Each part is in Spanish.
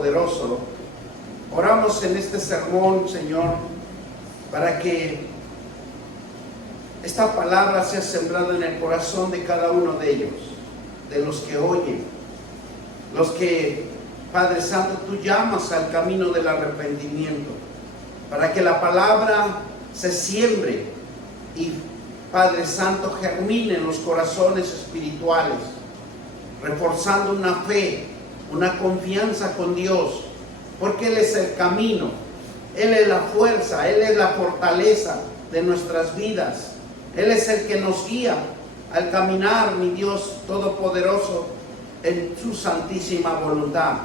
poderoso. Oramos en este sermón, Señor, para que esta palabra sea sembrada en el corazón de cada uno de ellos, de los que oyen, los que, Padre Santo, tú llamas al camino del arrepentimiento, para que la palabra se siembre y, Padre Santo, germine en los corazones espirituales, reforzando una fe, una confianza con Dios, porque Él es el camino, Él es la fuerza, Él es la fortaleza de nuestras vidas. Él es el que nos guía al caminar, mi Dios Todopoderoso, en su santísima voluntad.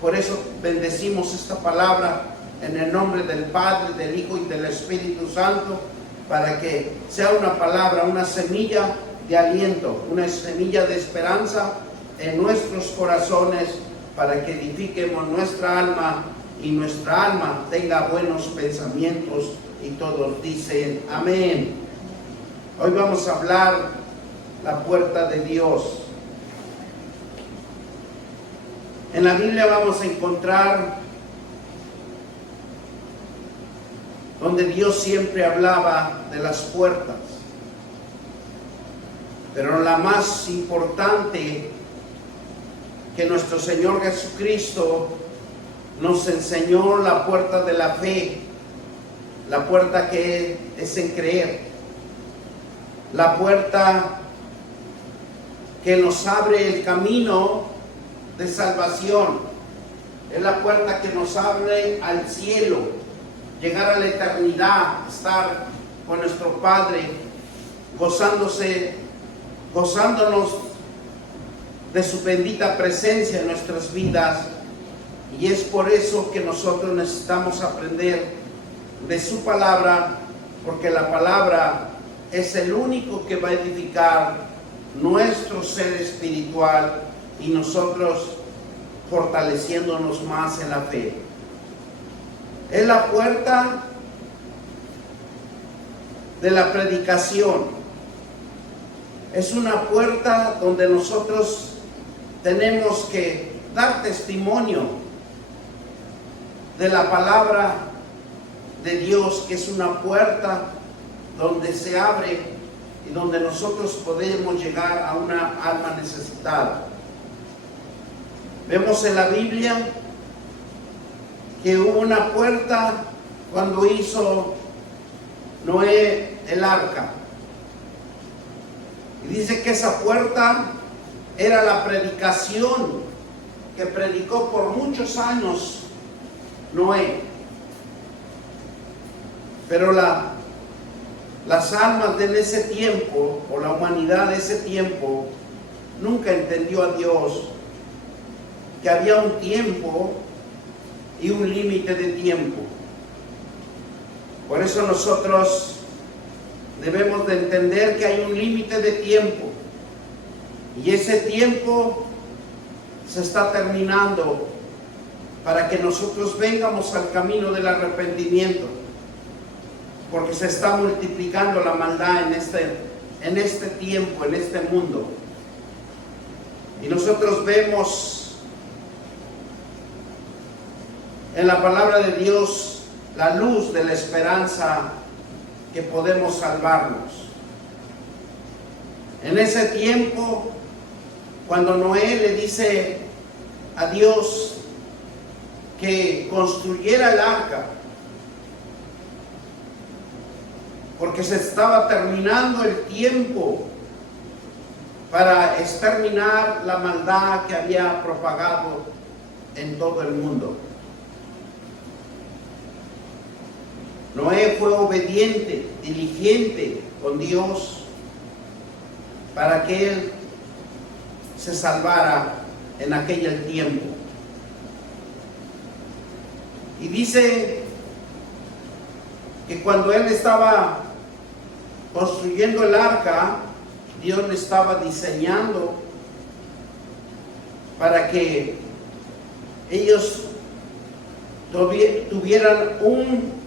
Por eso bendecimos esta palabra en el nombre del Padre, del Hijo y del Espíritu Santo, para que sea una palabra, una semilla de aliento, una semilla de esperanza en nuestros corazones, para que edifiquemos nuestra alma y nuestra alma tenga buenos pensamientos. Y todos dicen amén. Hoy vamos a hablar la puerta de Dios. En la Biblia vamos a encontrar donde Dios siempre hablaba de las puertas, pero la más importante que nuestro Señor Jesucristo nos enseñó, la puerta de la fe, la puerta que es en creer, la puerta que nos abre el camino de salvación, es la puerta que nos abre al cielo, llegar a la eternidad, estar con nuestro Padre, gozándonos de su bendita presencia en nuestras vidas. Y es por eso que nosotros necesitamos aprender de su palabra, porque la palabra es el único que va a edificar nuestro ser espiritual y nosotros fortaleciéndonos más en la fe. Es la puerta de la predicación. Es una puerta donde nosotros tenemos que dar testimonio de la palabra de Dios, que es una puerta donde se abre y donde nosotros podemos llegar a una alma necesitada. Vemos en la Biblia que hubo una puerta cuando hizo Noé el arca. Y dice que esa puerta era la predicación que predicó por muchos años Noé. Pero las almas de ese tiempo, o la humanidad de ese tiempo, nunca entendió a Dios, que había un tiempo y un límite de tiempo. Por eso nosotros debemos de entender que hay un límite de tiempo, y ese tiempo se está terminando para que nosotros vengamos al camino del arrepentimiento, porque se está multiplicando la maldad en este tiempo, en este mundo. Y nosotros vemos en la palabra de Dios la luz de la esperanza, que podemos salvarnos. En ese tiempo, cuando Noé le dice a Dios que construyera el arca, porque se estaba terminando el tiempo para exterminar la maldad que había propagado en todo el mundo. Noé fue obediente, diligente con Dios, para que él se salvara en aquel tiempo. Y dice que cuando él estaba construyendo el arca, Dios le estaba diseñando para que ellos tuvieran un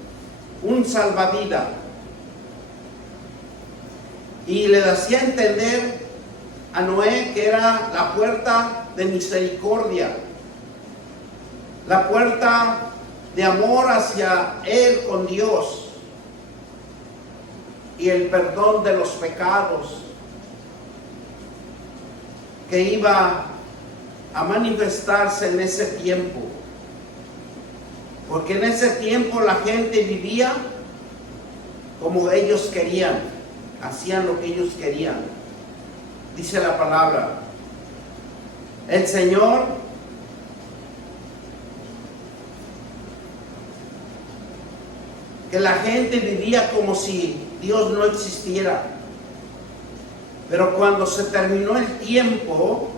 salvavidas, y le hacía entender a Noé que era la puerta de misericordia, la puerta de amor hacia Él con Dios y el perdón de los pecados que iba a manifestarse en ese tiempo. Porque en ese tiempo la gente vivía como ellos querían, hacían lo que ellos querían. Dice la palabra, el Señor que la gente vivía como si Dios no existiera. Pero cuando se terminó el tiempo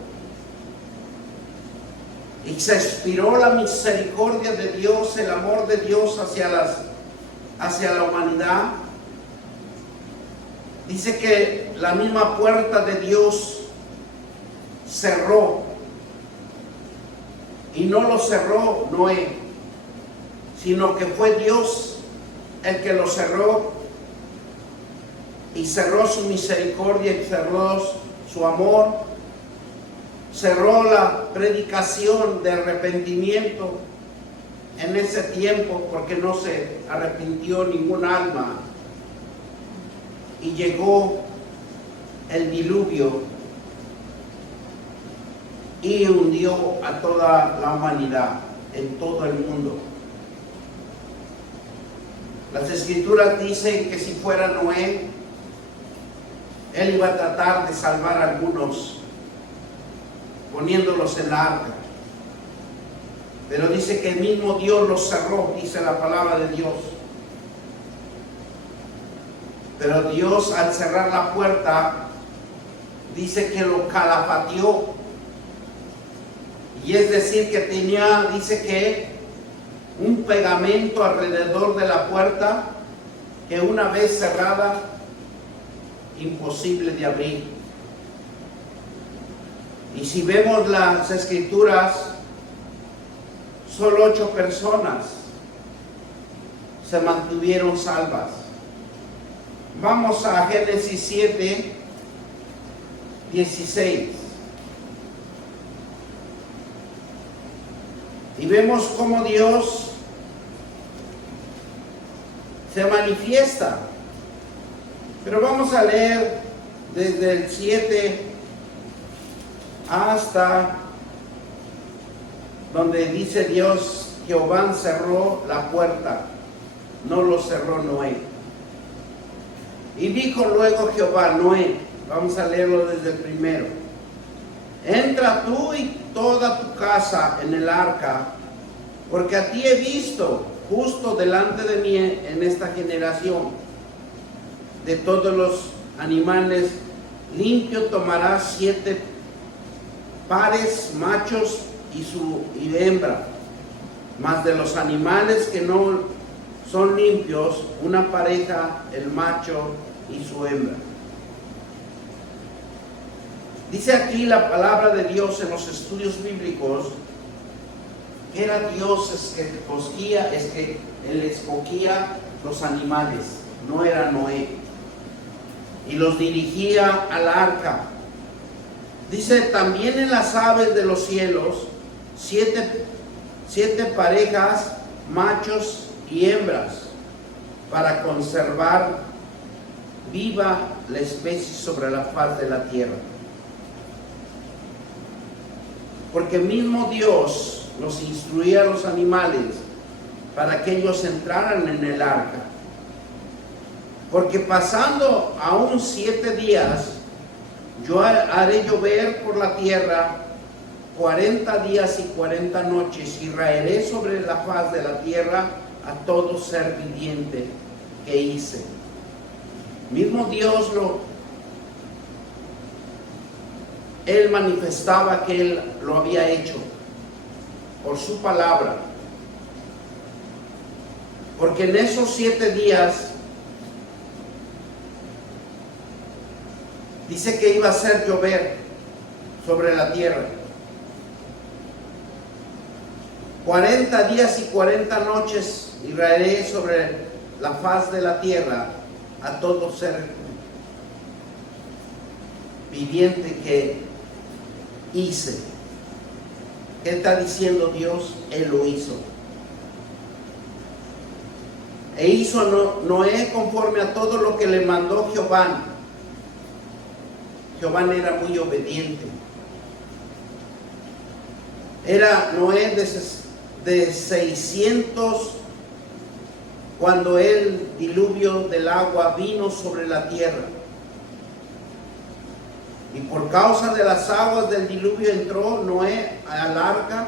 y se expiró la misericordia de Dios, el amor de Dios hacia la humanidad, dice que la misma puerta de Dios cerró. Y no lo cerró Noé, sino que fue Dios el que lo cerró, y cerró su misericordia y cerró su amor, cerró la predicación de arrepentimiento en ese tiempo, porque no se arrepintió ningún alma, y llegó el diluvio y hundió a toda la humanidad en todo el mundo. Las Escrituras dicen que si fuera Noé, él iba a tratar de salvar a algunos poniéndolos en la arca. Pero dice que el mismo Dios los cerró, dice la palabra de Dios. Pero Dios, al cerrar la puerta, dice que lo calafateó. Y es decir que tenía, dice que un pegamento alrededor de la puerta que una vez cerrada, imposible de abrir. Y si vemos las Escrituras, solo 8 personas se mantuvieron salvas. Vamos a Génesis 7, 16. Y vemos cómo Dios se manifiesta. Pero vamos a leer desde el 7 hasta donde dice Dios, Jehová cerró la puerta, no lo cerró Noé. Y dijo luego Jehová, Noé, vamos a leerlo desde el primero, entra tú y toda tu casa en el arca, porque a ti he visto justo delante de mí en esta generación. De todos los animales limpio tomarás 7 pares machos y hembra, mas de los animales que no son limpios, una pareja, el macho y su hembra. Dice aquí la palabra de Dios en los estudios bíblicos que era Dios que Él escogía los animales, no era Noé, y los dirigía al arca. Dice también en las aves de los cielos, 7 parejas, machos y hembras, para conservar viva la especie sobre la faz de la tierra. Porque mismo Dios los instruía a los animales para que ellos entraran en el arca. Porque pasando aún 7 días, yo haré llover por la tierra 40 días y 40 noches, y raeré sobre la faz de la tierra a todo ser viviente que hice. Mismo Dios Él manifestaba que Él lo había hecho por su palabra. Porque en esos 7 días dice que iba a hacer llover sobre la tierra. 40 días y 40 noches y raeré sobre la faz de la tierra a todo ser viviente que hice. ¿Qué está diciendo Dios? Él lo hizo. E hizo Noé conforme a todo lo que le mandó Jehová. Jehová era muy obediente. Era Noé de 600 cuando el diluvio del agua vino sobre la tierra. Y por causa de las aguas del diluvio entró Noé al arca,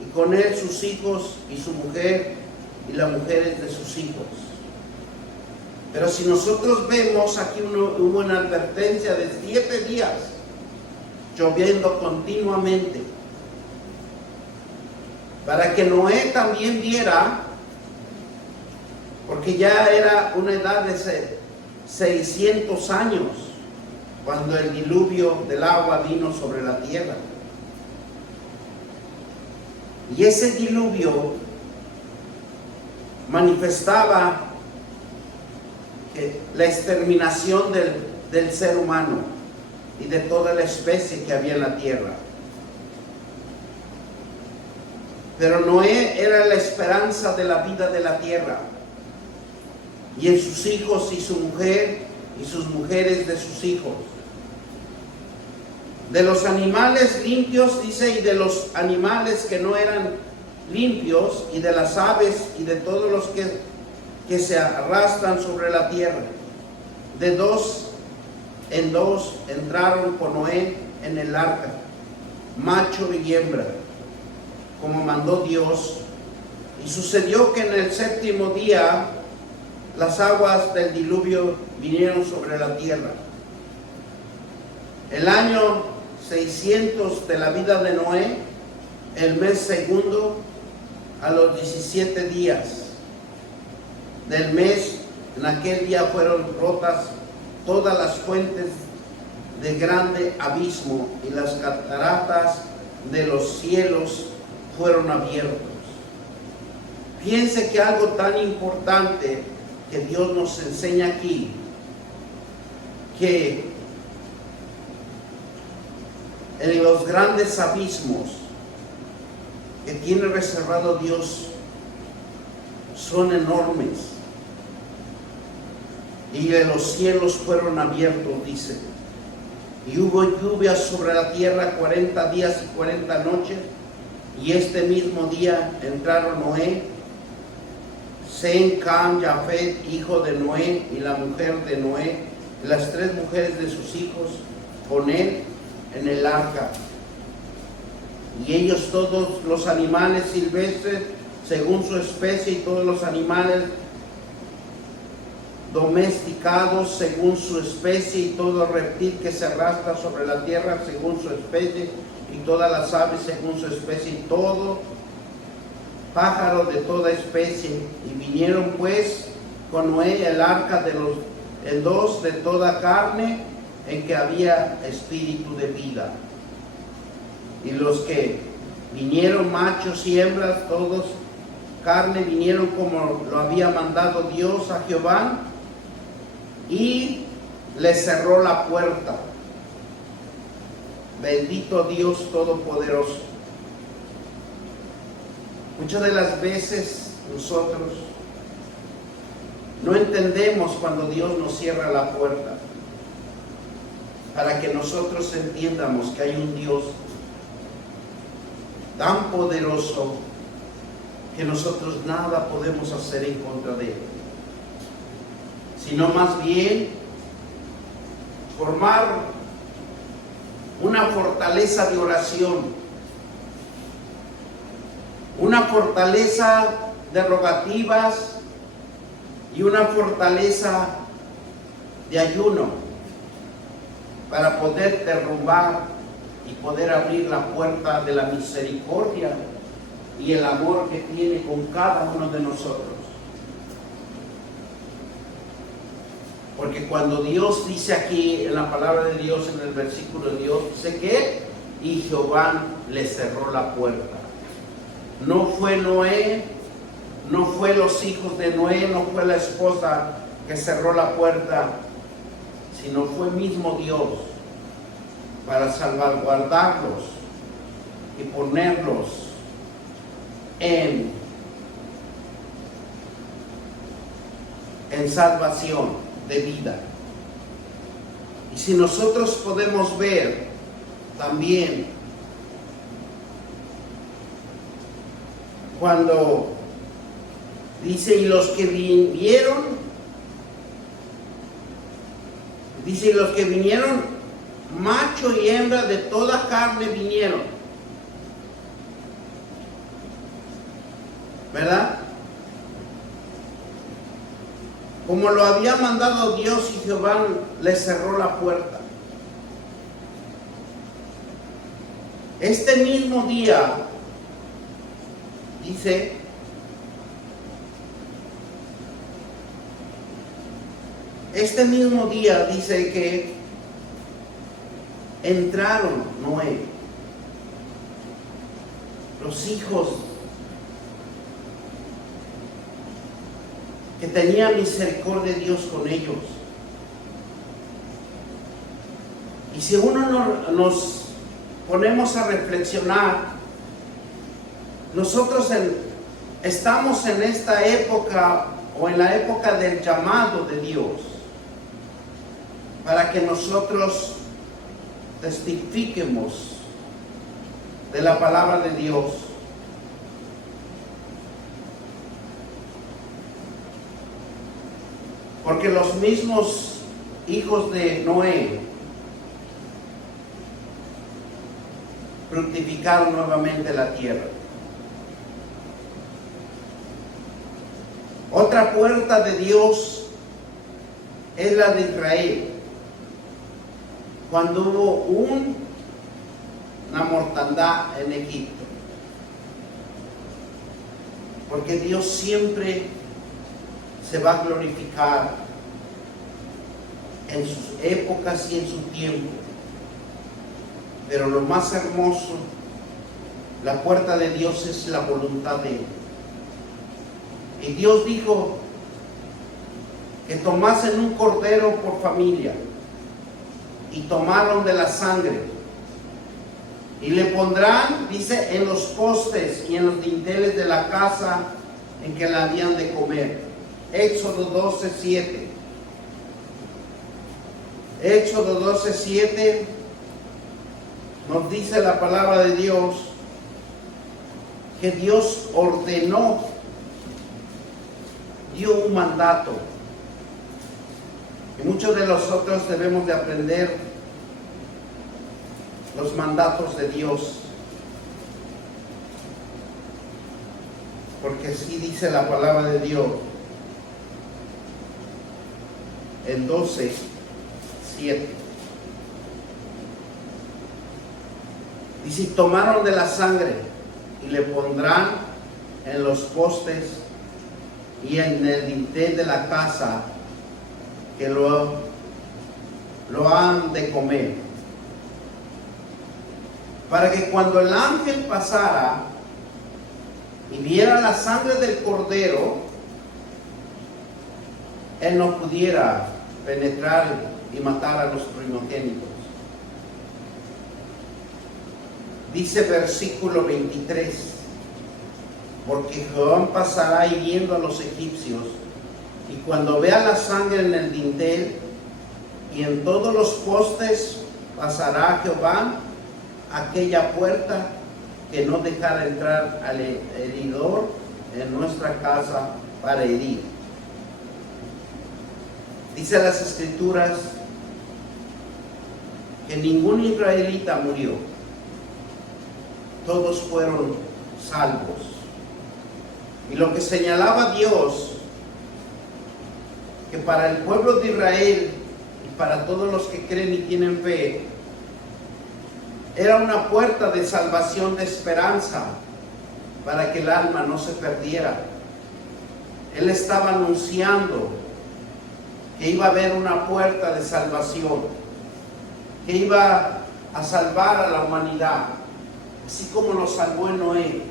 y con él sus hijos y su mujer y las mujeres de sus hijos. Pero si nosotros vemos aquí hubo una advertencia de 7 días lloviendo continuamente, para que Noé también viera, porque ya era una edad de 600 años cuando el diluvio del agua vino sobre la tierra. Y ese diluvio manifestaba la exterminación del ser humano y de toda la especie que había en la tierra. Pero Noé era la esperanza de la vida de la tierra, y en sus hijos y su mujer y sus mujeres de sus hijos. De los animales limpios, dice, y de los animales que no eran limpios, y de las aves y de todos los que se arrastran sobre la tierra. De 2 en 2 entraron con Noé en el arca, macho y hembra, como mandó Dios. Y sucedió que en el 7º día las aguas del diluvio vinieron sobre la tierra. El año 600 de la vida de Noé, el mes 2, a los 17 días del mes, en aquel día fueron rotas todas las fuentes de grande abismo, y las cataratas de los cielos fueron abiertos. Piense que algo tan importante que Dios nos enseña aquí, que en los grandes abismos que tiene reservado Dios son enormes, y los cielos fueron abiertos, dice, y hubo lluvia sobre la tierra 40 días y 40 noches, y este mismo día entraron Noé, Sem, Cam, Jafet, hijo de Noé, y la mujer de Noé, y las 3 mujeres de sus hijos, con él en el arca. Y ellos, todos los animales silvestres según su especie, y todos los animales domesticados según su especie, y todo reptil que se arrastra sobre la tierra según su especie, y todas las aves según su especie, y todo pájaro de toda especie. Y vinieron pues con Noé el arca en 2 de toda carne, en que había espíritu de vida. Y los que vinieron, machos y hembras, todos carne, vinieron como lo había mandado Dios a Jehová, y le cerró la puerta. Bendito Dios Todopoderoso. Muchas de las veces nosotros no entendemos cuando Dios nos cierra la puerta, para que nosotros entiendamos que hay un Dios tan poderoso que nosotros nada podemos hacer en contra de él, sino más bien formar una fortaleza de oración, una fortaleza de rogativas y una fortaleza de ayuno, para poder derrumbar y poder abrir la puerta de la misericordia y el amor que tiene con cada uno de nosotros. Porque cuando Dios dice aquí en la palabra de Dios, en el versículo de Dios, dice que y Jehová le cerró la puerta. No fue Noé, no fue los hijos de Noé, no fue la esposa que cerró la puerta, sino fue mismo Dios, para salvaguardarlos y ponerlos en salvación de vida. Y si nosotros podemos ver también cuando dice, y los que vinieron, dice, y los que vinieron, macho y hembra de toda carne vinieron, ¿verdad? Como lo había mandado Dios, y Jehová le cerró la puerta. Este mismo día, dice, dice que entraron Noé, los hijos que tenía misericordia de Dios con ellos. Y si uno nos ponemos a reflexionar, nosotros estamos en esta época, o en la época del llamado de Dios, para que nosotros testifiquemos de la palabra de Dios. Porque los mismos hijos de Noé fructificaron nuevamente la tierra. Otra puerta de Dios es la de Israel. Cuando hubo una mortandad en Egipto. Porque Dios siempre se va a glorificar en sus épocas y en su tiempo. Pero lo más hermoso, la puerta de Dios es la voluntad de Él. Y Dios dijo que tomasen un cordero por familia, y tomaron de la sangre, y le pondrán, dice, en los postes y en los dinteles de la casa en que la habían de comer. Éxodo 12:7. Éxodo 12:7 nos dice la palabra de Dios que Dios ordenó, dio un mandato. Y muchos de nosotros debemos de aprender los mandatos de Dios. Porque así dice la palabra de Dios en 12:7. Dice, y tomaron de la sangre y le pondrán en los postes y en el dintel de la casa que lo han de comer, para que cuando el ángel pasara y viera la sangre del cordero, él no pudiera penetrar y matar a los primogénitos. Dice versículo 23, porque Jehová pasará hiriendo a los egipcios, y cuando vea la sangre en el dintel y en todos los postes, pasará Jehová aquella puerta, que no dejara entrar al heridor en nuestra casa para herir. Dice las Escrituras que ningún israelita murió, todos fueron salvos. Y lo que señalaba Dios, que para el pueblo de Israel y para todos los que creen y tienen fe, era una puerta de salvación, de esperanza, para que el alma no se perdiera. Él estaba anunciando que iba a haber una puerta de salvación, que iba a salvar a la humanidad, así como lo salvó en Noé,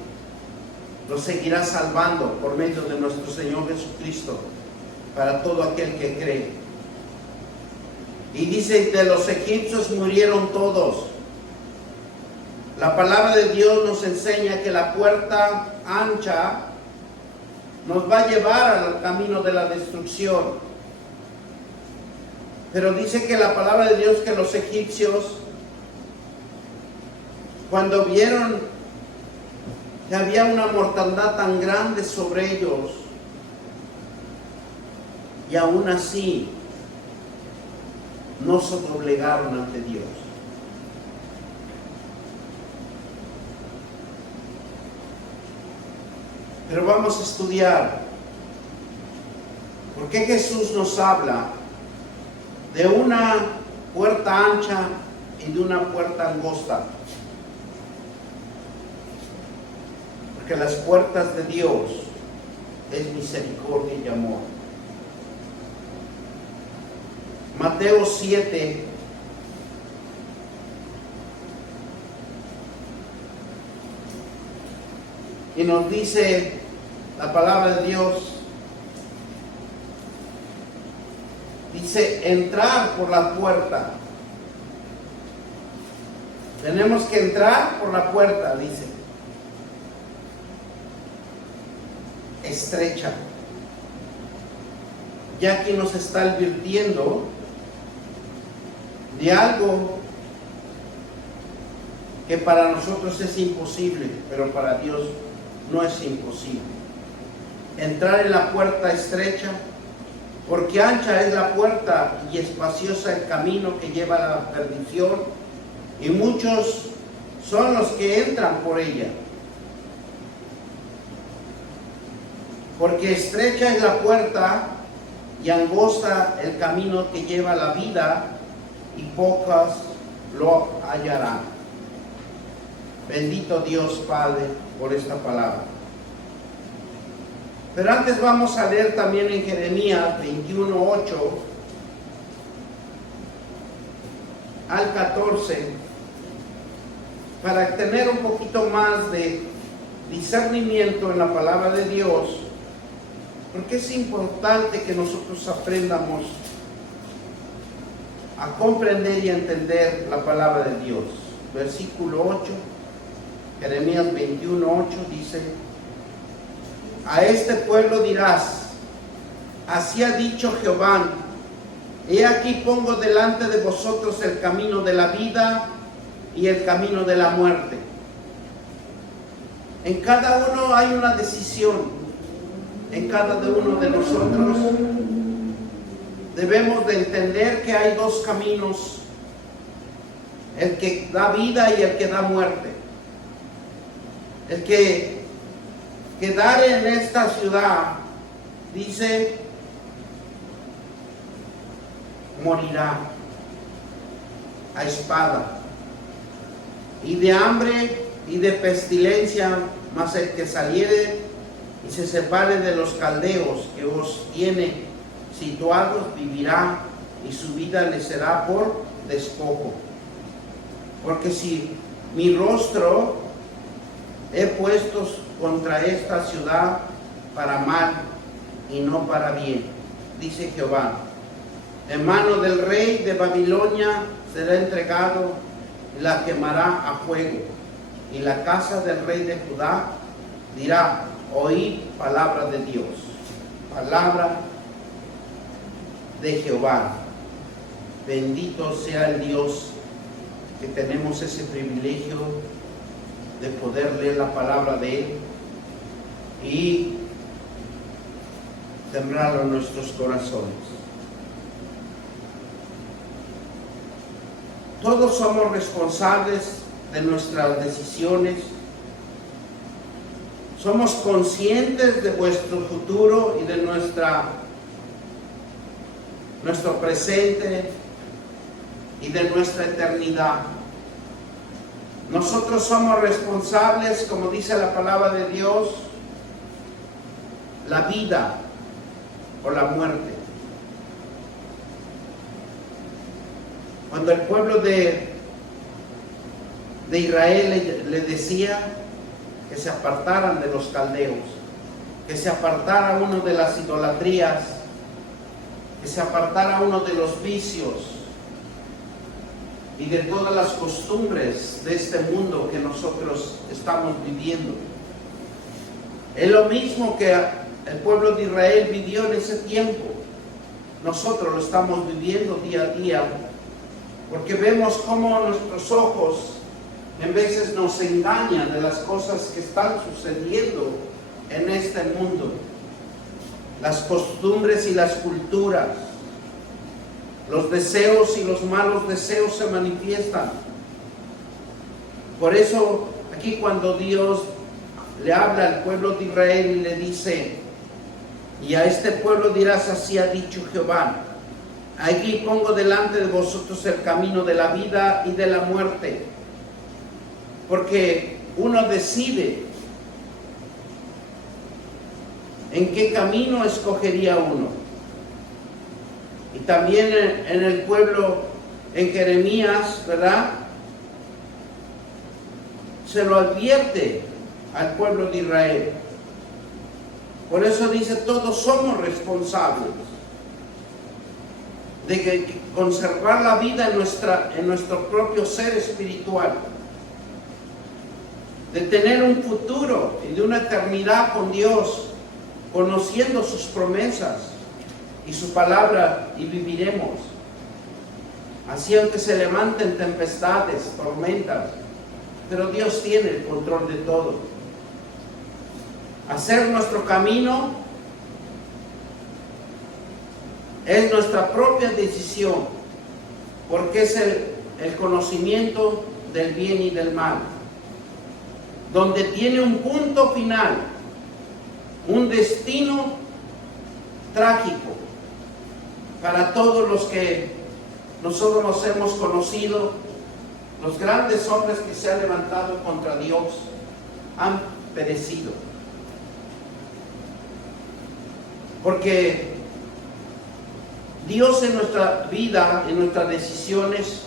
lo seguirá salvando por medio de nuestro Señor Jesucristo, para todo aquel que cree. Y dice, de los egipcios murieron todos, La palabra de Dios nos enseña que la puerta ancha nos va a llevar al camino de la destrucción. Pero dice que la palabra de Dios que los egipcios, cuando vieron que había una mortandad tan grande sobre ellos, y aún así no se doblegaron ante Dios. Pero vamos a estudiar por qué Jesús nos habla de una puerta ancha y de una puerta angosta. Porque las puertas de Dios es misericordia y amor. Mateo 7, y nos dice la palabra de Dios, dice entrar por la puerta. Tenemos que entrar por la puerta, dice, estrecha. Ya aquí nos está advirtiendo de algo que para nosotros es imposible, pero para Dios no es imposible. Entrar en la puerta estrecha, porque ancha es la puerta y espaciosa el camino que lleva a la perdición, y muchos son los que entran por ella. Porque estrecha es la puerta y angosta el camino que lleva a la vida, y pocas lo hallarán. Bendito Dios Padre por esta palabra. Pero antes vamos a leer también en Jeremías 21:8 al 14, para tener un poquito más de discernimiento en la palabra de Dios, porque es importante que nosotros aprendamos a comprender y entender la palabra de Dios. Versículo 8, Jeremías 21:8 dice: a este pueblo dirás, así ha dicho Jehová, he aquí pongo delante de vosotros el camino de la vida y el camino de la muerte. En cada uno hay una decisión. En cada uno de nosotros debemos de entender que hay dos caminos: el que da vida y el que da muerte. El que quedar en esta ciudad, dice, morirá a espada y de hambre y de pestilencia, mas el que saliere y se separe de los caldeos que os tiene situados vivirá, y su vida le será por despojo. Porque si mi rostro he puesto contra esta ciudad para mal y no para bien, dice Jehová, en mano del rey de Babilonia será entregado y la quemará a fuego, y la casa del rey de Judá dirá: oíd palabra de Dios, palabra de Jehová. Bendito sea el Dios que tenemos ese privilegio de poder leer la palabra de Él y sembrarlo en nuestros corazones. Todos somos responsables de nuestras decisiones. Somos conscientes de vuestro futuro y de nuestro presente y de nuestra eternidad. Nosotros somos responsables, como dice la palabra de Dios, la vida o la muerte. Cuando el pueblo de Israel le decía que se apartaran de los caldeos, que se apartara uno de las idolatrías, que se apartara uno de los vicios, y de todas las costumbres de este mundo que nosotros estamos viviendo. Es lo mismo que el pueblo de Israel vivió en ese tiempo. Nosotros lo estamos viviendo día a día, porque vemos cómo nuestros ojos en veces nos engañan de las cosas que están sucediendo en este mundo. Las costumbres y las culturas, los deseos y los malos deseos se manifiestan. Por eso aquí cuando Dios le habla al pueblo de Israel y le dice: y a este pueblo dirás, así ha dicho Jehová, aquí pongo delante de vosotros el camino de la vida y de la muerte. Porque uno decide en qué camino escogería uno. Y también en el pueblo, en Jeremías, ¿verdad?, se lo advierte al pueblo de Israel. Por eso dice, todos somos responsables de conservar la vida en nuestro propio ser espiritual, de tener un futuro y de una eternidad con Dios, conociendo sus promesas y su palabra, y viviremos. Así, aunque se levanten tempestades, tormentas, pero Dios tiene el control de todo. Hacer nuestro camino es nuestra propia decisión, porque es el conocimiento del bien y del mal, donde tiene un punto final, un destino trágico para todos los que nosotros nos hemos conocido. Los grandes hombres que se han levantado contra Dios han perecido, porque Dios en nuestra vida, en nuestras decisiones,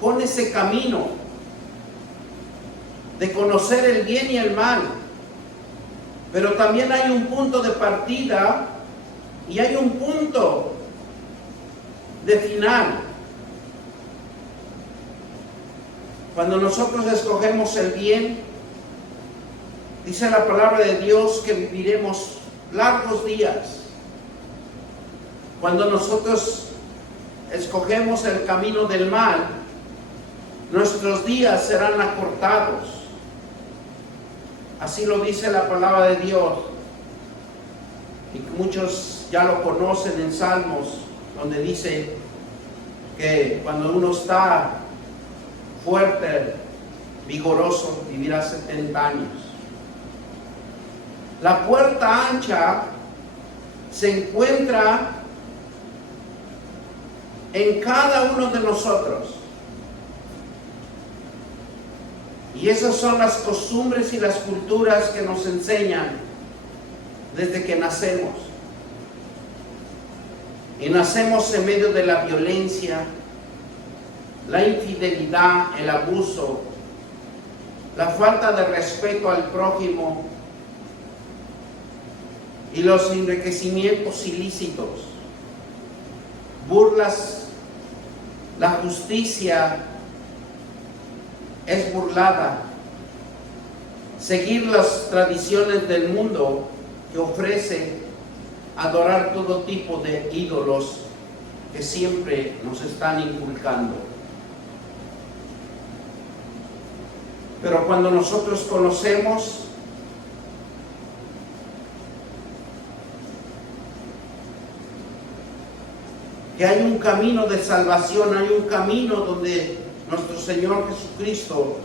pone ese camino de conocer el bien y el mal, pero también hay un punto de partida y hay un punto de final. Cuando nosotros escogemos el bien, dice la palabra de Dios que viviremos largos días. Cuando nosotros escogemos el camino del mal, nuestros días serán acortados. Así lo dice la palabra de Dios, y muchos ya lo conocen en Salmos, donde dice que cuando uno está fuerte, vigoroso, vivirá 70 años. La puerta ancha se encuentra en cada uno de nosotros. Y esas son las costumbres y las culturas que nos enseñan desde que nacemos. Y nacemos en medio de la violencia, la infidelidad, el abuso, la falta de respeto al prójimo y los enriquecimientos ilícitos, burlas. La justicia es burlada. Seguir las tradiciones del mundo que ofrece adorar todo tipo de ídolos que siempre nos están inculcando. Pero cuando nosotros conocemos que hay un camino de salvación, hay un camino donde nuestro Señor Jesucristo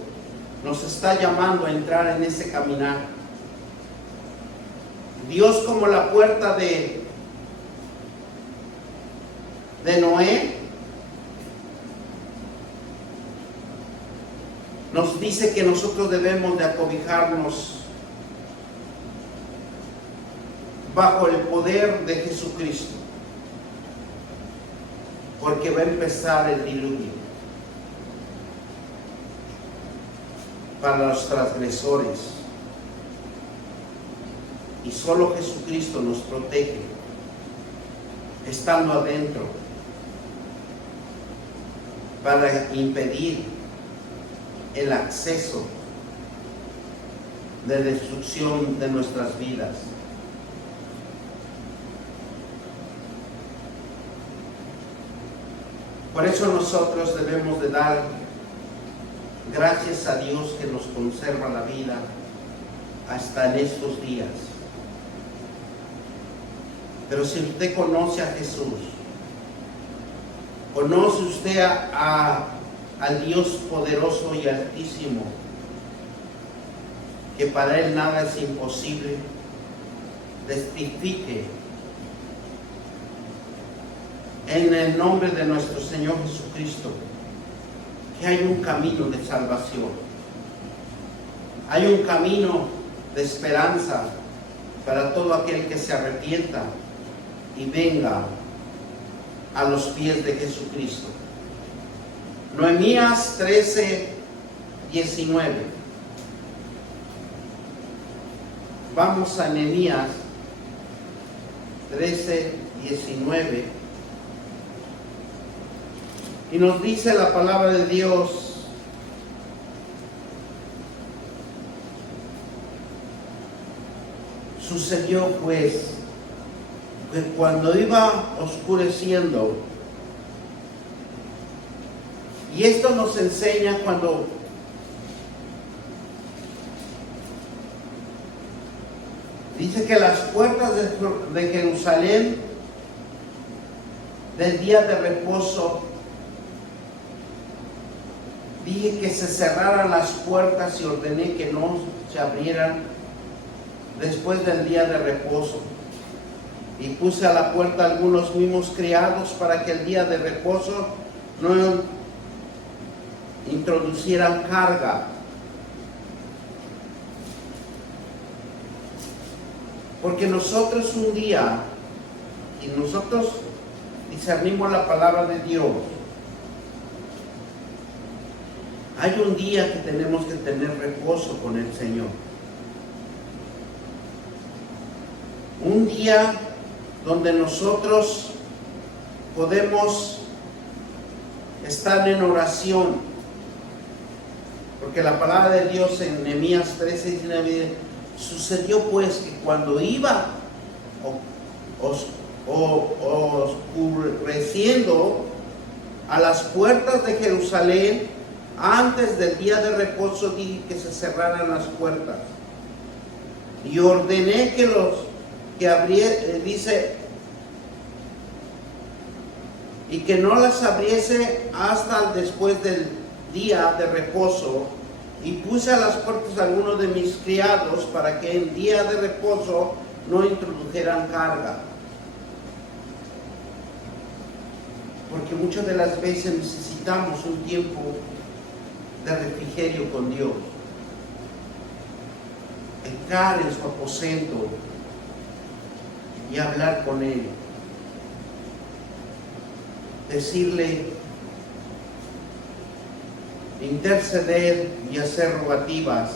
nos está llamando a entrar en ese caminar. Dios, como la puerta de Noé, nos dice que nosotros debemos de acobijarnos bajo el poder de Jesucristo, porque va a empezar el diluvio para los transgresores, y solo Jesucristo nos protege estando adentro. para impedir el acceso de destrucción de nuestras vidas. Por eso nosotros debemos de dar gracias a Dios que nos conserva la vida hasta en estos días. Pero si usted conoce a Jesús, conoce usted al Dios poderoso y altísimo, que para Él nada es imposible, testifique en el nombre de nuestro Señor Jesucristo que hay un camino de salvación, hay un camino de esperanza para todo aquel que se arrepienta y venga a los pies de Jesucristo. Nehemías 13:19. Vamos a Nehemías 13:19 y nos dice la palabra de Dios: sucedió pues que cuando iba oscureciendo, y esto nos enseña cuando dice que las puertas de Jerusalén del día de reposo, dije que se cerraran las puertas y ordené que no se abrieran después del día de reposo. Y puse a la puerta algunos mismos criados para que el día de reposo no introducieran carga. Porque nosotros un día, y nosotros discernimos la palabra de Dios, hay un día que tenemos que tener reposo con el Señor. Un día donde nosotros podemos estar en oración, porque la palabra de Dios en Nehemías 13:19 sucedió pues que cuando iba oscureciendo a las puertas de Jerusalén, antes del día de reposo, dije que se cerraran las puertas y ordené que dice, y que no las abriese hasta después del día de reposo, y puse a las puertas a algunos de mis criados para que en día de reposo no introdujeran carga. Porque muchas de las veces necesitamos un tiempo de refrigerio con Dios, entrar en su aposento y hablar con Él, decirle, interceder y hacer rogativas.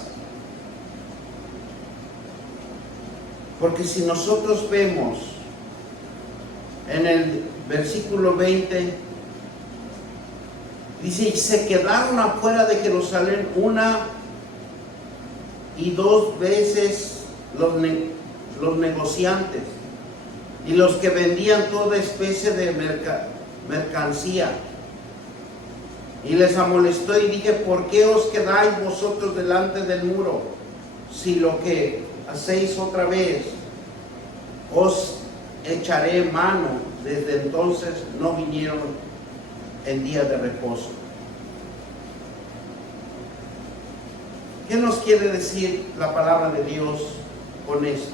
Porque si nosotros vemos en el versículo 20, dice, y se quedaron afuera de Jerusalén 1 y 2 veces los negociantes y los que vendían toda especie de mercancía. Y les amonestó y dije, ¿por qué os quedáis vosotros delante del muro? Si lo que hacéis otra vez, os echaré mano. Desde entonces no vinieron en día de reposo. ¿Qué nos quiere decir la palabra de Dios con esto?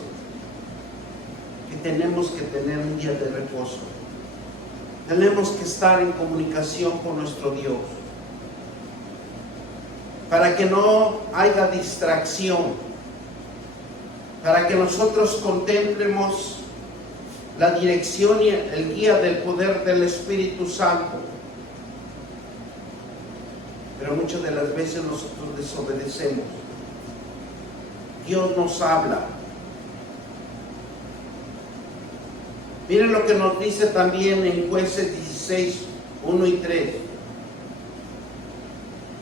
Que tenemos que tener un día de reposo. Tenemos que estar en comunicación con nuestro Dios, para que no haya distracción, para que nosotros contemplemos la dirección y el guía del poder del Espíritu Santo. Pero muchas de las veces nosotros desobedecemos. Dios nos habla. Miren lo que nos dice también en Jueces 16, 1 y 3.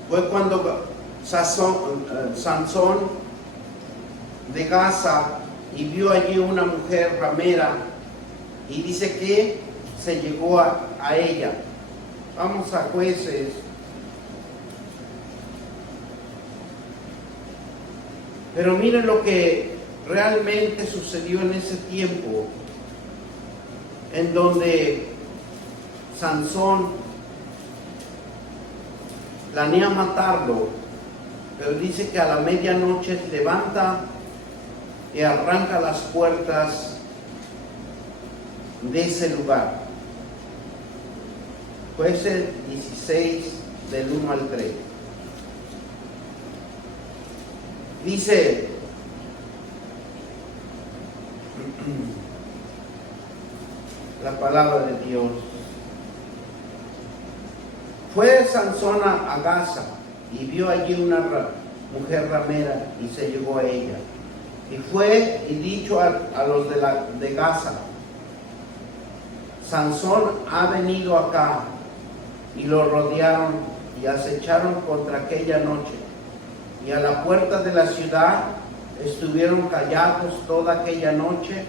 Fue cuando Sansón de Gaza y vio allí una mujer ramera y dice que se llegó a ella. Vamos a Jueces. Pero miren lo que realmente sucedió en ese tiempo, en donde Sansón planea matarlo, pero dice que a la medianoche levanta y arranca las puertas de ese lugar. Jueces 16 del 1 al 3. Dice, la palabra de Dios. Fue Sansón a Gaza y vio allí una mujer ramera y se llegó a ella. Y fue y dicho a los de Gaza: Sansón ha venido acá. Y lo rodearon y acecharon contra aquella noche. Y a la puerta de la ciudad estuvieron callados toda aquella noche,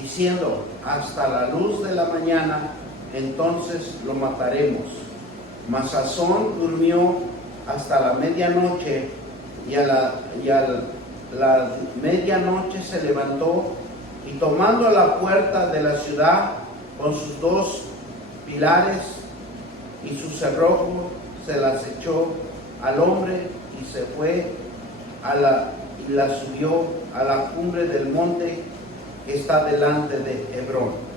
diciendo: hasta la luz de la mañana, entonces lo mataremos. Mas Sansón durmió hasta la medianoche, y a la medianoche se levantó, y tomando la puerta de la ciudad con sus dos pilares y su cerrojo, se las echó al hombre y se fue y la subió a la cumbre del monte que está delante de Hebrón.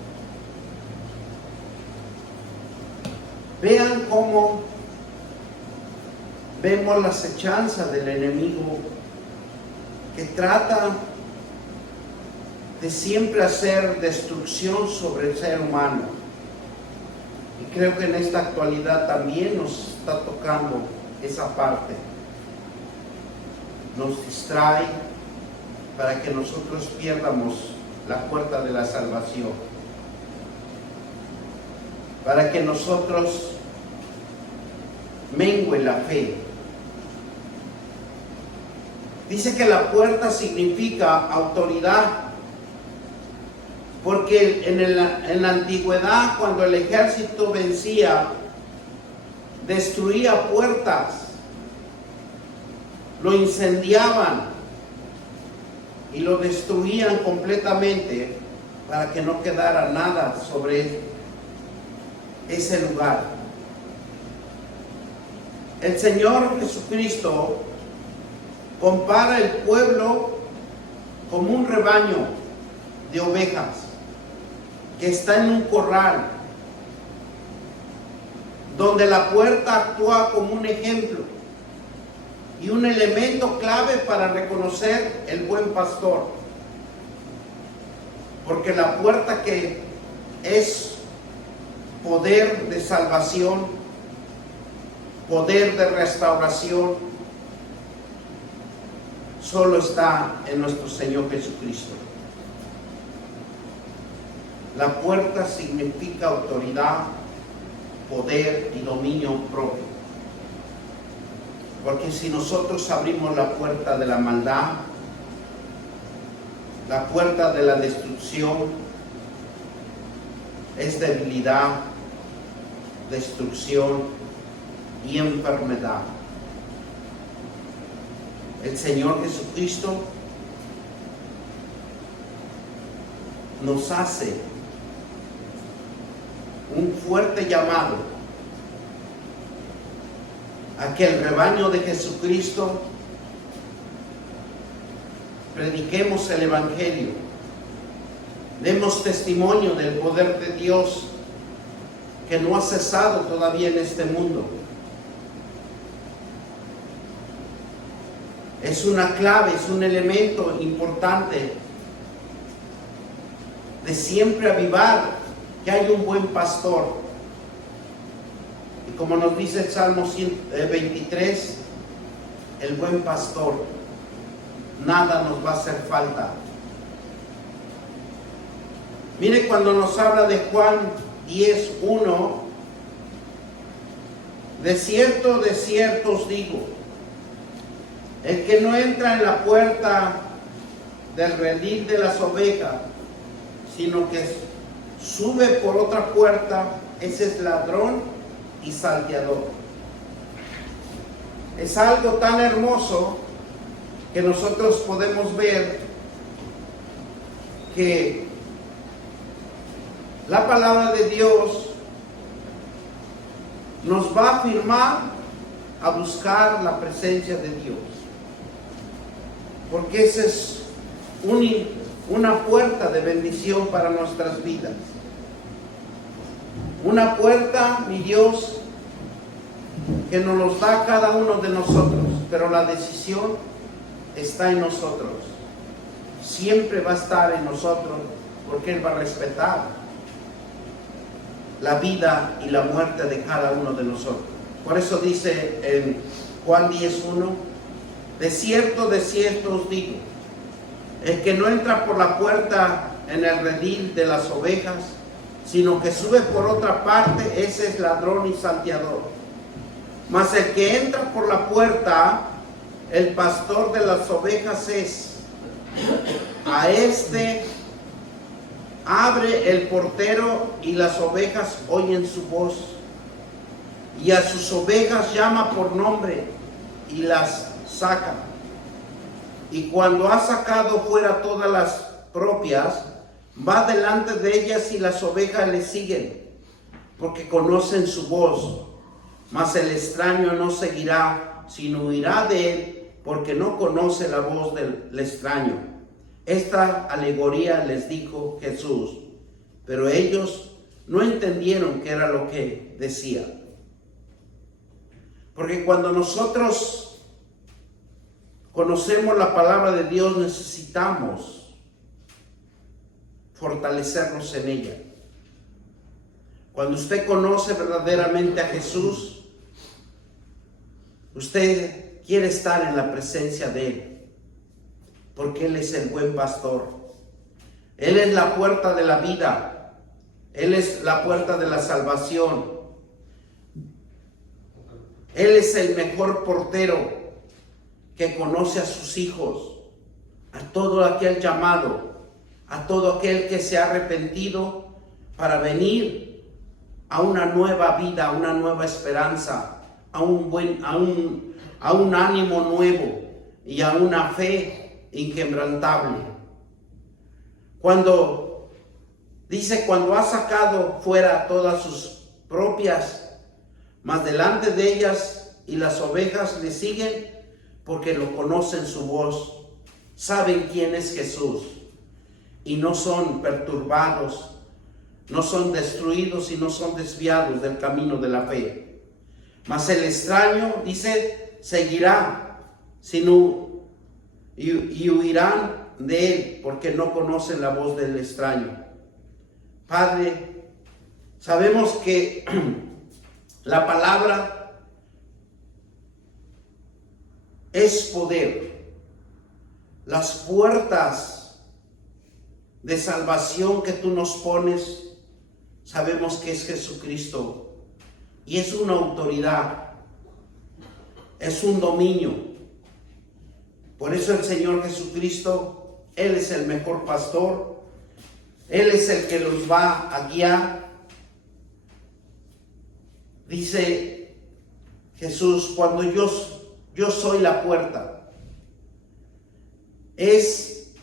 Vean cómo vemos la acechanza del enemigo, que trata de siempre hacer destrucción sobre el ser humano. Y creo que en esta actualidad también nos está tocando esa parte. Nos distrae para que nosotros pierdamos la puerta de la salvación, para que nosotros mengue la fe. Dice que la puerta significa autoridad, porque en la antigüedad, cuando el ejército vencía, destruía puertas, lo incendiaban y lo destruían completamente para que no quedara nada sobre ese lugar. El Señor Jesucristo compara el pueblo como un rebaño de ovejas que está en un corral, donde la puerta actúa como un ejemplo y un elemento clave para reconocer el buen pastor, porque la puerta, que es poder de salvación, poder de restauración, solo está en nuestro Señor Jesucristo. La puerta significa autoridad, poder y dominio propio. Porque si nosotros abrimos la puerta de la maldad, la puerta de la destrucción, es debilidad, destrucción y enfermedad. El Señor Jesucristo nos hace un fuerte llamado a que el rebaño de Jesucristo prediquemos el Evangelio, demos testimonio del poder de Dios que no ha cesado todavía en este mundo. Es una clave, es un elemento importante de siempre avivar que hay un buen pastor. Y como nos dice el Salmo 23, el buen pastor, nada nos va a hacer falta. Mire, cuando nos habla de Juan 10:1, de cierto os digo, el que no entra en la puerta del redil de las ovejas, sino que sube por otra puerta, ese es ladrón y salteador. Es algo tan hermoso que nosotros podemos ver que la palabra de Dios nos va a afirmar a buscar la presencia de Dios, porque esa es una puerta de bendición para nuestras vidas. Una puerta, mi Dios, que nos los da cada uno de nosotros, pero la decisión está en nosotros. Siempre va a estar en nosotros, porque Él va a respetar la vida y la muerte de cada uno de nosotros. Por eso dice en Juan 10:1, de cierto os digo, el que no entra por la puerta en el redil de las ovejas, sino que sube por otra parte, ese es ladrón y salteador. Mas el que entra por la puerta, el pastor de las ovejas es. A este abre el portero y las ovejas oyen su voz. Y a sus ovejas llama por nombre y las saca. Y cuando ha sacado fuera todas las propias, va delante de ellas y las ovejas le siguen, porque conocen su voz. Mas el extraño no seguirá, sino huirá de él, porque no conoce la voz del extraño. Esta alegoría les dijo Jesús, pero ellos no entendieron qué era lo que decía. Porque cuando nosotros conocemos la palabra de Dios, necesitamos fortalecernos en ella. Cuando usted conoce verdaderamente a Jesús, usted quiere estar en la presencia de Él, porque Él es el buen pastor. Él es la puerta de la vida. Él es la puerta de la salvación. Él es el mejor portero que conoce a sus hijos, a todo aquel llamado, a todo aquel que se ha arrepentido para venir a una nueva vida, a una nueva esperanza, a un ánimo nuevo y a una fe inquebrantable. Cuando ha sacado fuera todas sus propias, mas delante de ellas y las ovejas le siguen, porque lo conocen su voz, saben quién es Jesús y no son perturbados, no son destruidos y no son desviados del camino de la fe. Mas el extraño, dice, seguirá y huirán de él, porque no conocen la voz del extraño. Padre, sabemos que la palabra es poder. Las puertas de salvación que tú nos pones, sabemos que es Jesucristo, y es una autoridad, es un dominio. Por eso el Señor Jesucristo, Él es el mejor pastor, Él es el que los va a guiar. Dice Jesús, cuando yo soy la puerta, es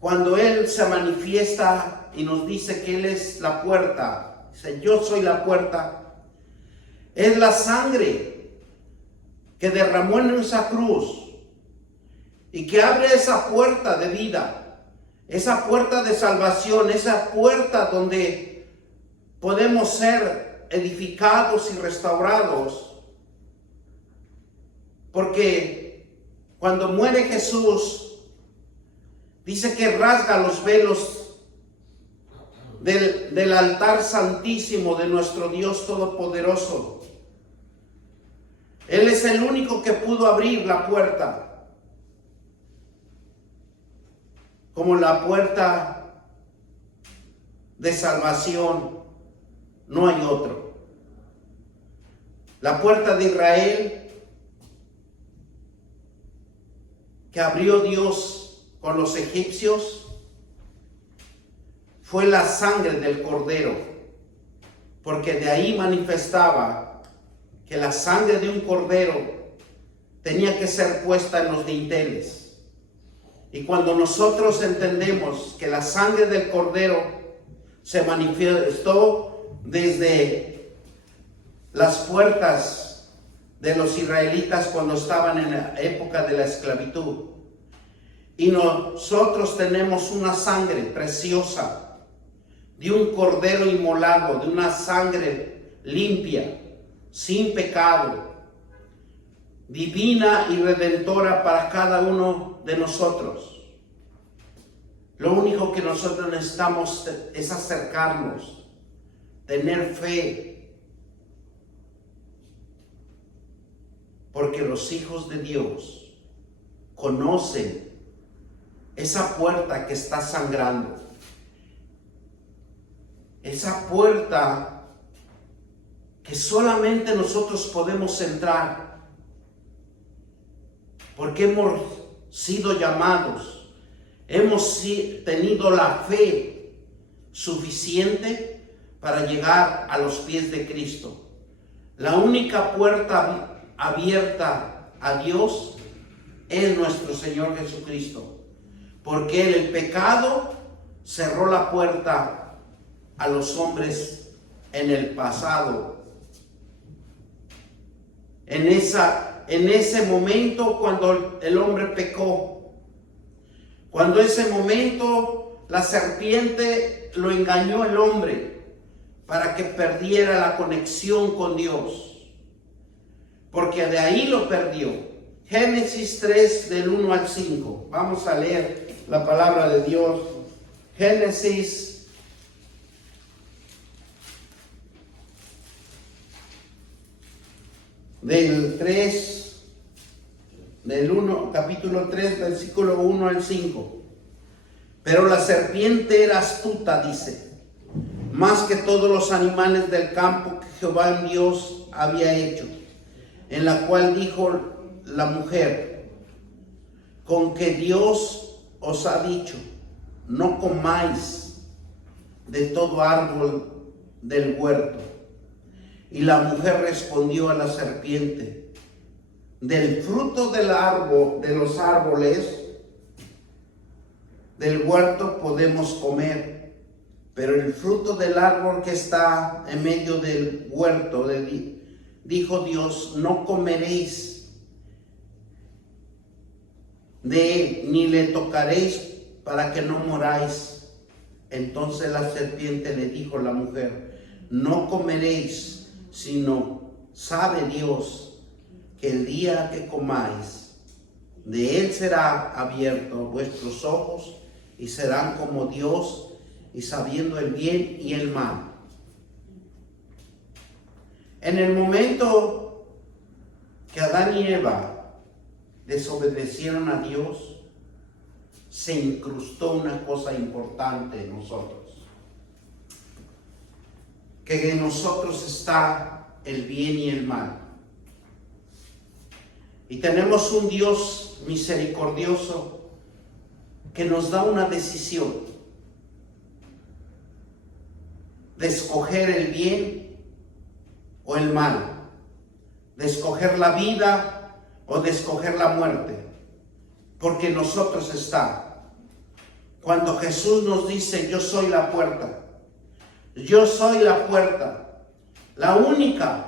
cuando Él se manifiesta y nos dice que Él es la puerta. Dice, yo soy la puerta. Es la sangre que derramó en esa cruz y que abre esa puerta de vida, esa puerta de salvación, esa puerta donde podemos ser edificados y restaurados. Porque cuando muere Jesús, dice que rasga los velos del altar santísimo de nuestro Dios Todopoderoso. Él es el único que pudo abrir la puerta, como la puerta de salvación. No hay otro. La puerta de Israel que abrió Dios con los egipcios fue la sangre del cordero, porque de ahí manifestaba que la sangre de un cordero tenía que ser puesta en los dinteles. Y cuando nosotros entendemos que la sangre del cordero se manifestó desde las puertas de los israelitas cuando estaban en la época de la esclavitud, y nosotros tenemos una sangre preciosa de un cordero inmolado, de una sangre limpia, sin pecado, divina y redentora para cada uno de nosotros. Lo único que nosotros necesitamos es acercarnos, tener fe, porque los hijos de Dios conocen esa puerta que está sangrando, esa puerta que solamente nosotros podemos entrar, porque hemos sido llamados, hemos tenido la fe suficiente para llegar a los pies de Cristo. La única puerta abierta a Dios es nuestro Señor Jesucristo, porque Él, el pecado, cerró la puerta a los hombres en el pasado. En ese momento cuando el hombre pecó, cuando ese momento la serpiente lo engañó al hombre para que perdiera la conexión con Dios, porque de ahí lo perdió. Génesis 3 del 1 al 5. Vamos a leer la palabra de Dios. Génesis capítulo 3, versículo 1 al 5. Pero la serpiente era astuta, dice, más que todos los animales del campo que Jehová Dios había hecho, en la cual dijo la mujer: con que Dios os ha dicho, no comáis de todo árbol del huerto. Y la mujer respondió a la serpiente: del fruto del árbol, de los árboles del huerto podemos comer, pero el fruto del árbol que está en medio del huerto, dijo Dios, no comeréis de él, ni le tocaréis para que no moráis. Entonces la serpiente le dijo a la mujer: no comeréis, sino sabe Dios que el día que comáis, de él será abierto vuestros ojos y serán como Dios, y sabiendo el bien y el mal. En el momento que Adán y Eva desobedecieron a Dios, se incrustó una cosa importante en nosotros, que en nosotros está el bien y el mal. Y tenemos un Dios misericordioso que nos da una decisión de escoger el bien o el mal, de escoger la vida o de escoger la muerte, porque nosotros está. Cuando Jesús nos dice: yo soy la puerta, yo soy la puerta, la única,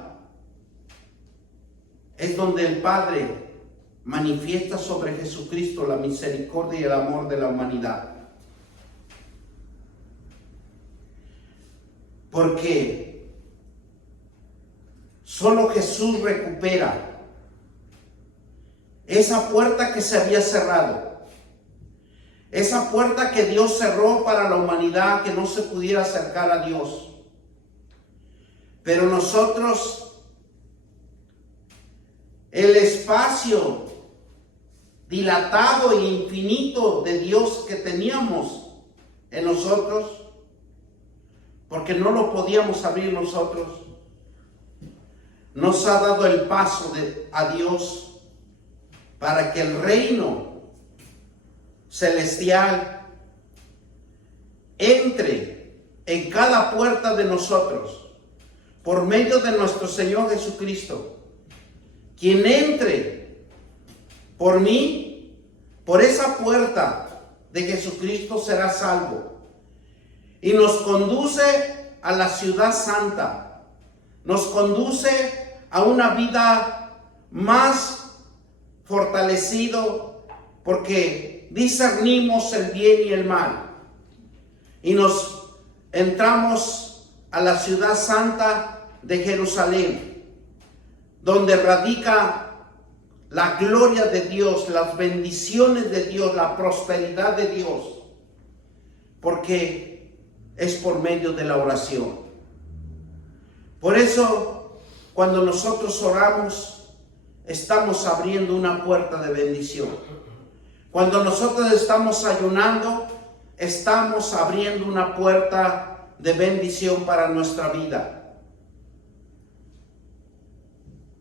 es donde el Padre manifiesta sobre Jesucristo la misericordia y el amor de la humanidad. Porque solo Jesús recupera esa puerta que se había cerrado, esa puerta que Dios cerró para la humanidad, que no se pudiera acercar a Dios. Pero nosotros, el espacio dilatado e infinito de Dios que teníamos en nosotros, porque no lo podíamos abrir nosotros, nos ha dado el paso a Dios para que el reino celestial entre en cada puerta de nosotros por medio de nuestro Señor Jesucristo. Quien entre por mí, por esa puerta de Jesucristo, será salvo. Y nos conduce a la ciudad santa. Nos conduce a una vida más fortalecido, porque discernimos el bien y el mal. Y nos entramos a la ciudad santa de Jerusalén, donde radica la gloria de Dios, las bendiciones de Dios, la prosperidad de Dios, porque es por medio de la oración. Por eso, cuando nosotros oramos, estamos abriendo una puerta de bendición. Cuando nosotros estamos ayunando, estamos abriendo una puerta de bendición para nuestra vida.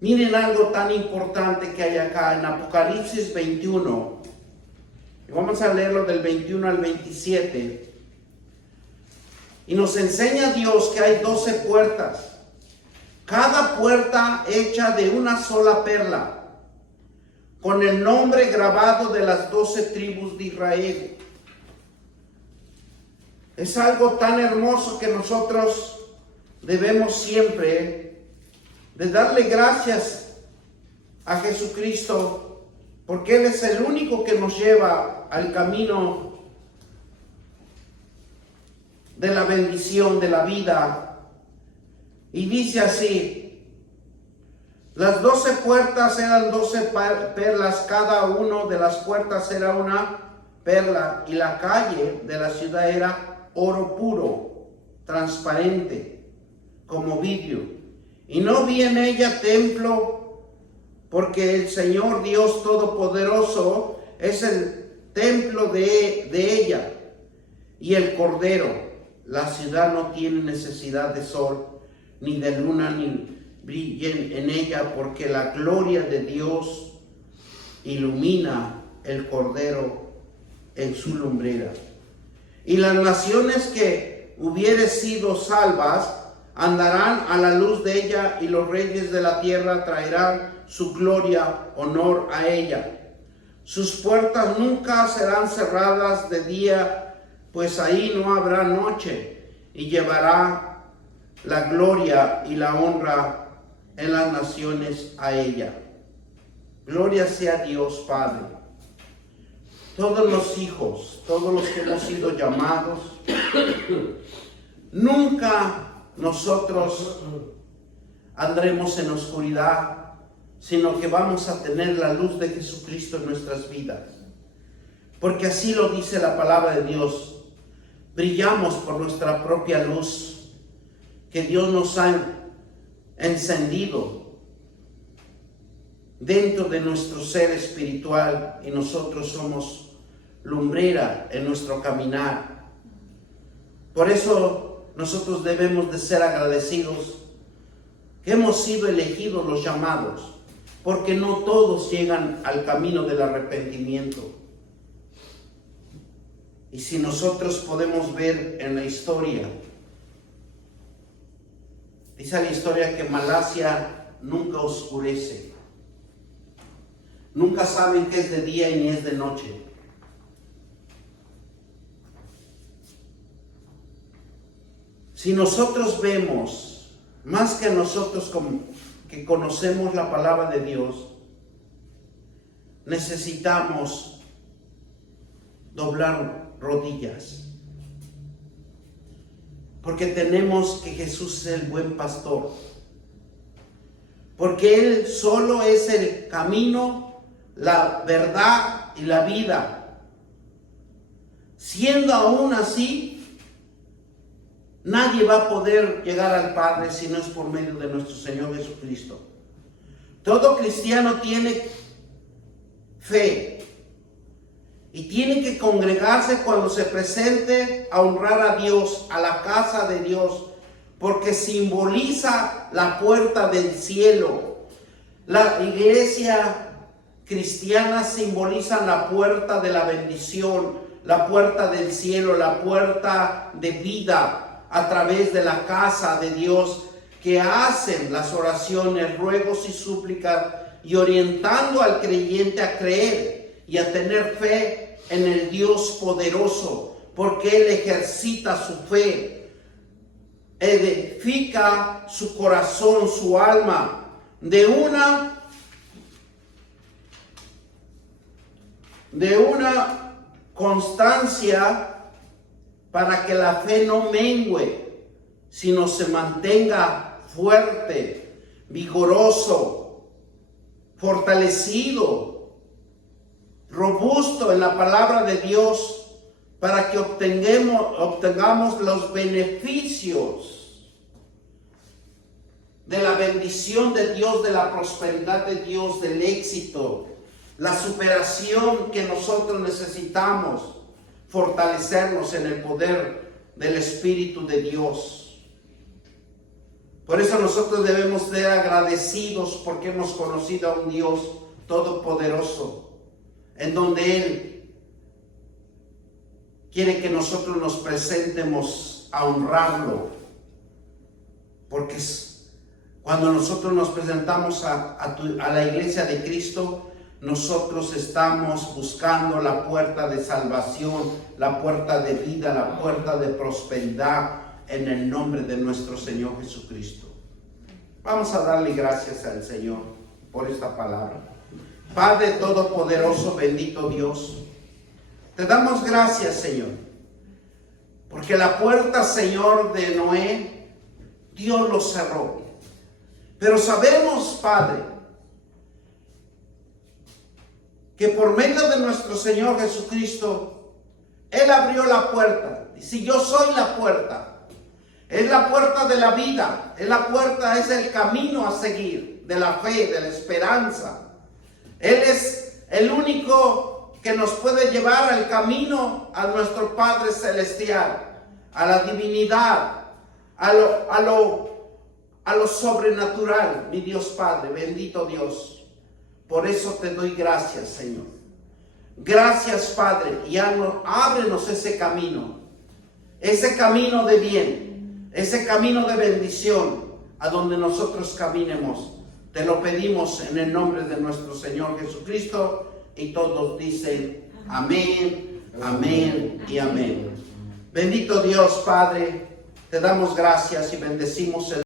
Miren algo tan importante que hay acá en Apocalipsis 21. Y vamos a leerlo del 21 al 27. Y nos enseña Dios que hay 12 puertas. Cada puerta hecha de una sola perla, con el nombre grabado de las 12 tribus de Israel. Es algo tan hermoso que nosotros debemos siempre de darle gracias a Jesucristo, porque Él es el único que nos lleva al camino de la bendición, de la vida. Y dice así: las 12 puertas eran 12 perlas, cada una de las puertas era una perla, y la calle de la ciudad era oro puro, transparente, como vidrio. Y no vi en ella templo, porque el Señor Dios Todopoderoso es el templo de ella, y el Cordero. La ciudad no tiene necesidad de sol, ni de luna, ni brillen en ella, porque la gloria de Dios ilumina el Cordero en su lumbrera. Y las naciones que hubieren sido salvas andarán a la luz de ella, y los reyes de la tierra traerán su gloria, honor a ella. Sus puertas nunca serán cerradas de día, pues ahí no habrá noche, y llevará la gloria y la honra en las naciones a ella. Gloria sea Dios Padre. Todos los hijos, todos los que hemos sido llamados, nunca nosotros andremos en oscuridad, sino que vamos a tener la luz de Jesucristo en nuestras vidas. Porque así lo dice la palabra de Dios. Brillamos por nuestra propia luz que Dios nos ha encendido dentro de nuestro ser espiritual, y nosotros somos lumbrera en nuestro caminar. Por eso nosotros debemos de ser agradecidos que hemos sido elegidos los llamados, porque no todos llegan al camino del arrepentimiento. Y si nosotros podemos ver en la historia, dice la historia que Malasia nunca oscurece. Nunca saben que es de día y ni es de noche. Si nosotros vemos, más que nosotros que conocemos la palabra de Dios, necesitamos doblar rodillas, porque tenemos que Jesús es el buen pastor, porque Él solo es el camino, la verdad y la vida. Siendo aún así, nadie va a poder llegar al Padre si no es por medio de nuestro Señor Jesucristo. Todo cristiano tiene fe y tiene que congregarse cuando se presente a honrar a Dios, a la casa de Dios, porque simboliza la puerta del cielo. La iglesia cristiana simboliza la puerta de la bendición, la puerta del cielo, la puerta de vida a través de la casa de Dios, que hacen las oraciones, ruegos y súplicas, y orientando al creyente a creer y a tener fe en el Dios poderoso, porque Él ejercita su fe, edifica su corazón, su alma, de una constancia, para que la fe no mengue, sino se mantenga fuerte, vigoroso, fortalecido, robusto en la palabra de Dios, para que obtengamos los beneficios de la bendición de Dios, de la prosperidad de Dios, del éxito, la superación que nosotros necesitamos, fortalecernos en el poder del Espíritu de Dios. Por eso nosotros debemos ser agradecidos, porque hemos conocido a un Dios todopoderoso, en donde Él quiere que nosotros nos presentemos a honrarlo, porque cuando nosotros nos presentamos a la iglesia de Cristo, nosotros estamos buscando la puerta de salvación, la puerta de vida, la puerta de prosperidad, en el nombre de nuestro Señor Jesucristo. Vamos a darle gracias al Señor por esta palabra. Padre Todopoderoso, bendito Dios, te damos gracias, Señor, porque la puerta, Señor, de Noé, Dios lo cerró. Pero sabemos, Padre, que por medio de nuestro Señor Jesucristo, Él abrió la puerta. Y si yo soy la puerta, es la puerta de la vida, es la puerta, es el camino a seguir, de la fe, de la esperanza. Él es el único que nos puede llevar al camino a nuestro Padre Celestial, a la divinidad, a lo sobrenatural, mi Dios Padre, bendito Dios. Por eso te doy gracias, Señor. Gracias, Padre, y ábrenos ese camino de bien, ese camino de bendición, a donde nosotros caminemos. Te lo pedimos en el nombre de nuestro Señor Jesucristo, y todos dicen amén, amén y amén. Bendito Dios, Padre, te damos gracias y bendecimos el